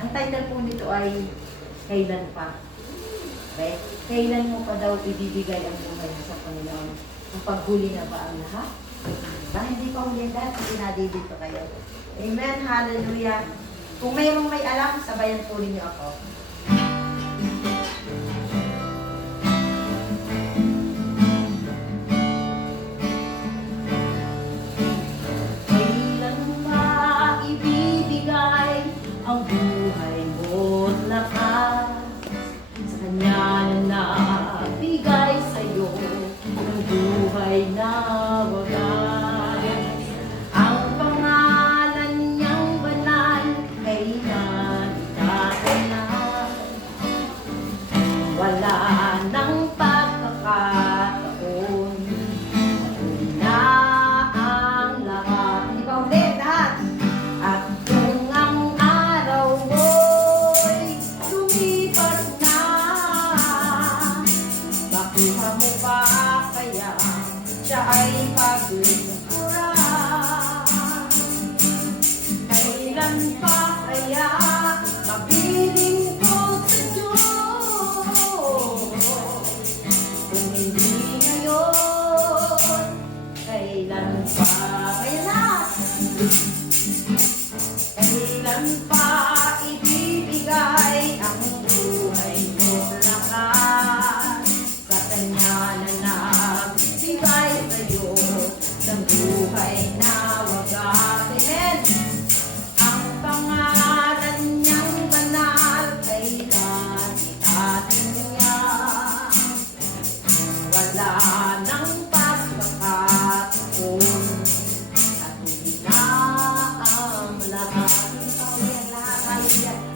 Ang title po nito ay Kailan Pa. Okay? Kailan mo pa daw ibibigay ang buhay mo sa Panginoon? Ang paghuli na ba ang lahat? Ba, hindi pa huli lahat, pinadidito kayo. Amen, hallelujah. Kung mayroong may alam, sabayan po ninyo ako. Kailan pa ibibigay ang buhay mo't lakas sa Kanya na nagbigay sa'yo ng buhay na wagas. Ang pangalan niyang banal, kailan itatanan. Wala nang pagkakataon, huli na ang lahat. Hindi ba huli lahat? At kung ang araw mo'y lumipas na, makuha mo pa kaya siya ay paglingkuran? Kailan pa kaya mapiling ko sa Diyos? Kung hindi ngayon, kailan pa? Kaya na! Kailan pa ibibigay ang buhay mo't lakas sa Kanya na nagbigay sa'yo ng buhay na wagas? Amen! Ang pangalan niyang banal, kailan itatingnan. Wala nang pagkakataon, at huli na ang lahat.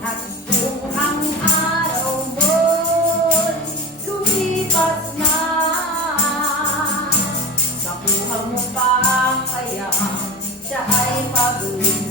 At kung ang araw mo'y lumipas na, makuha mo pa kaya siya ay paglingkuran?